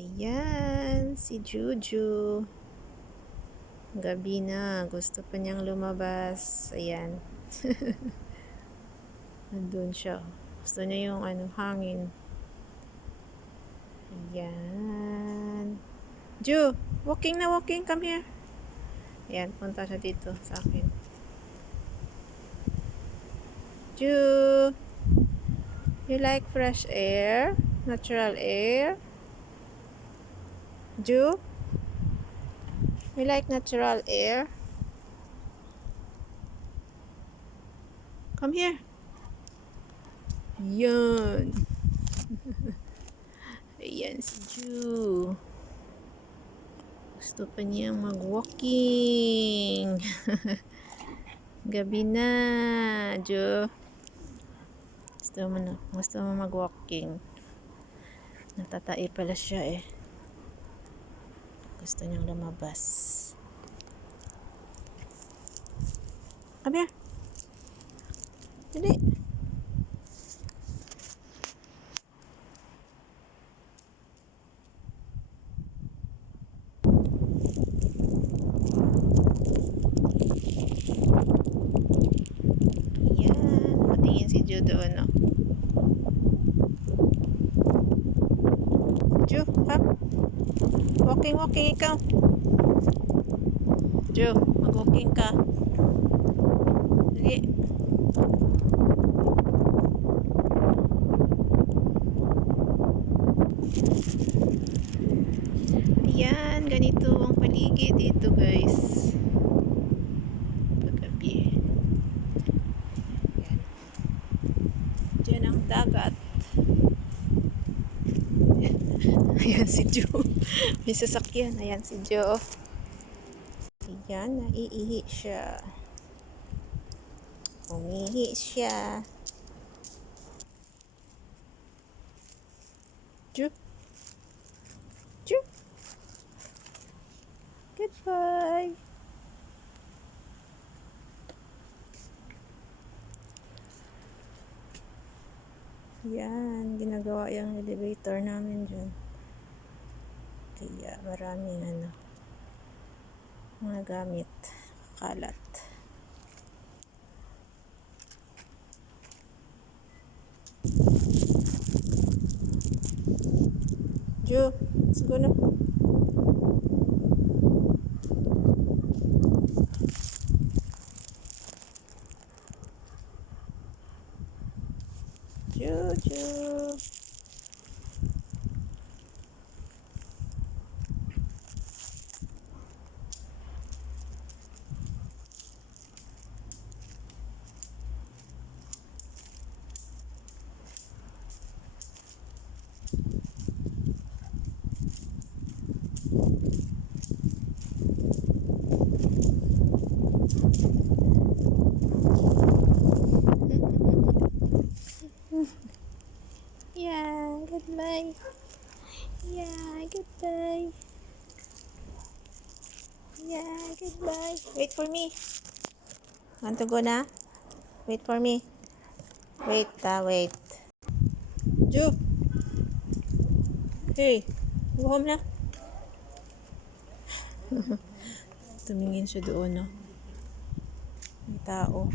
Ayan, si Juju. Gabi na, gusto pa niyang lumabas. Ayan. Nandun siya. Gusto niya yung hangin. Ayan. Ju, walking na walking. Come here. Ayan, punta siya dito sa akin. Ju, you like fresh air? Natural air? Ju, you like natural air? Come here. Yan. Ayan si Ju. Gusto pa niyang mag-walking. Gabi na, Ju. Gusto mo mag-walking. Natatai pala siya eh. Gusto niyang lumabas. Come here. Dali. Yan. Patingin si Ju doon, no? Ju, come. Walking, walking ikaw. Ju, mag-walking ka. Dali. Ayan, ganito ang paligid dito, guys. Paggabi. Ayan. Diyan ang dagat. Ayan si Jo. May sasakyan. Ayan si Jo. Ayan, naiihi siya. Umihi siya. Jo. Jo. Goodbye. Yan, ginagawa yung elevator namin dyan. Kaya maraming mga gamit, kalat. Jo, let's go na. Juju. Yeah, goodbye. Yeah, goodbye. Yeah, goodbye. Wait for me. Want to go na? Wait for me. Wait, wait. Ju. Hey, go home na. Tumingin siya doon, no? May tao.